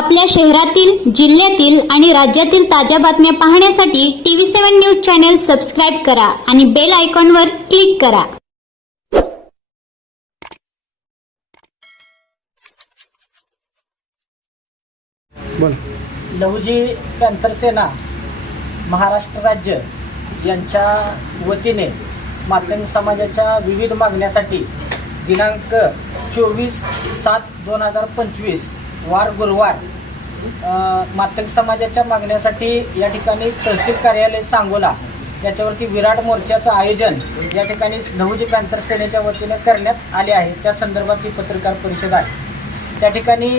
आपल्या शहरातील जिल्ह्यातील आणि राज्यातील ताज्या बातम्या पाहण्यासाठी TV seven news channel subscribe करा आणि बेल आयकॉनवर क्लिक करा. बोल. लहुजी पॅन्थर सेना महाराष्ट्र राज्य यांच्या वतीने मातंग समाजाच्या विविध मागण्यासाठी दिनांक चोवीस सात दोन हजार पंचवीस वार गुरुवार. अ, मातंग समाजाच्या मागण्यासाठी या ठिकाणी तहसील कार्यालय सांगोला याच्यावरती विराट मोर्चाचं आयोजन या ठिकाणी नवजी पॅन्थर सेनेच्या वतीने करण्यात आले आहे. त्या संदर्भात ही पत्रकार परिषद आहे. त्या ठिकाणी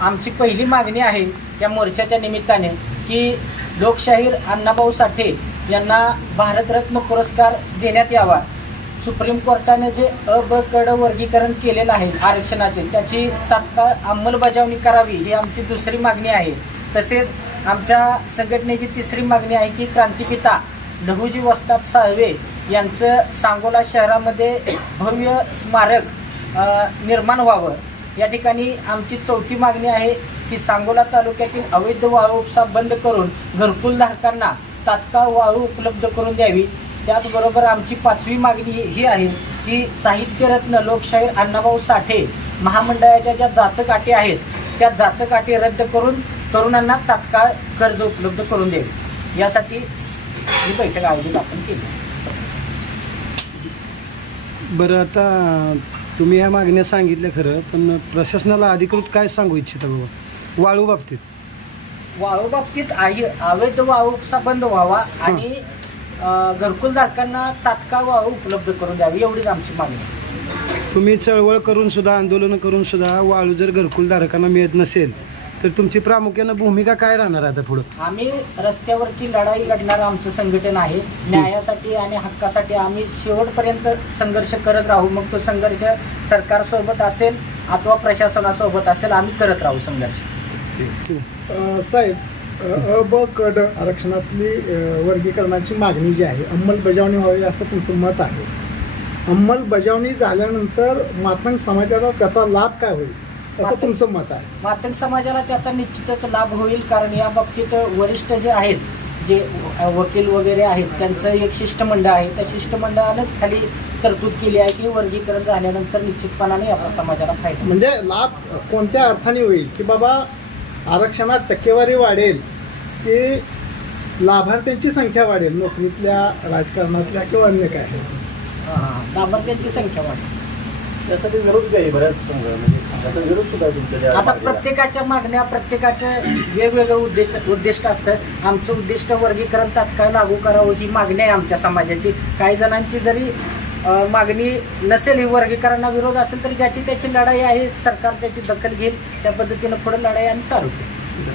आमची पहिली मागणी आहे त्या मोर्चाच्या निमित्ताने की लोकशाहीर अण्णाभाऊ साठे यांना भारतरत्न पुरस्कार देण्यात यावा. सुप्रीम कोर्टाने जे अ ब कड वर्गीकरण केलेलं आहे आरक्षणाचे त्याची तात्काळ अंमलबजावणी करावी ही आमची दुसरी मागणी आहे. तसेच आमच्या संघटनेची तिसरी मागणी आहे की क्रांतिपिता लहुजी वस्ताद साळवे यांचं सांगोला शहरामध्ये भव्य स्मारक निर्माण व्हावं. या ठिकाणी आमची चौथी मागणी आहे की सांगोला तालुक्यातील अवैध वाळू उपसा बंद करून घरकुलधारकांना तात्काळ वाळू उपलब्ध करून द्यावी. त्याचबरोबर आमची पाचवी मागणी ही आहे की साहित्यरत्न लोकशाहीर अण्णाभाऊ साठे महामंडळाच्या ज्या जाचकाठी आहेत त्या जाचकाठी रद्द करून तरुणांना तात्काळ कर्ज उपलब्ध करून द्यावे यासाठी ही बैठक आयोजित आपण केली. बरं आता तुम्ही ह्या मागण्या सांगितल्या खरं पण प्रशासनाला अधिकृत काय सांगू इच्छिता बाबा? वाळू बाबतीत. वाळू बाबतीत आई अवैध वाळू उपसा बंद व्हावा आणि घरकुलधारकांना तात्काळ वाळू उपलब्ध करून द्यावी एवढीच आमची मागणी आहे. तुम्ही चळवळ करून सुद्धा आंदोलनं करून सुद्धा वाळू जर घरकुलधारकांना मिळत नसेल तर तुमची प्रामुख्यानं भूमिका काय राहणार आता पुढं? आम्ही रस्त्यावरची लढाई लढणारं आमचं संघटन आहे. न्यायासाठी आणि हक्कासाठी आम्ही शेवटपर्यंत संघर्ष करत राहू. मग तो संघर्ष सरकारसोबत असेल अथवा प्रशासनासोबत असेल आम्ही करत राहू संघर्ष. साहेब अ, ब कड आरक्षणातली अ, वर्गीकरणाची मागणी जी आहे अंमलबजावणी व्हावी असं तुमचं मत आहे. अंमलबजावणी झाल्यानंतर मातंग समाजाला त्याचा लाभ काय होईल? असं तुमचं मत आहे. मातंग समाजाला त्याचा निश्चितच लाभ होईल कारण या बाबतीत वरिष्ठ जे आहेत जे वकील वगैरे आहेत त्यांचं एक शिष्टमंडळ आहे. त्या शिष्टमंडळानंच खाली तरतूद केली आहे की वर्गीकरण झाल्यानंतर निश्चितपणाने या समाजाला फायदा. म्हणजे लाभ कोणत्या अर्थाने होईल? की बाबा आरक्षणात टक्केवारी वाढेल की लाभार्थ्यांची संख्या वाढेल नोकरीतल्या राजकारणातल्या किंवा अन्य काय? हां, लाभार्थ्यांची संख्या वाढेल. त्यासाठी विरोध काही बऱ्याच म्हणजे त्याचा विरोध सुद्धा तुमच्या आता. प्रत्येकाच्या मागण्या प्रत्येकाचं वेगवेगळं उद्देश उद्दिष्ट असतं आमचं उद्दिष्ट वर्गीकरण तात्काळ लागू करावं ही मागणी आहे आमच्या समाजाची. काही जणांची जरी मागणी नसेल ही वर्गीकरणा विरोध असेल तरी ज्याची त्याची लढाई आहे सरकार त्याची दखल घेईल त्या पद्धतीनं पुढे लढाई आम्ही चालू ठेवू.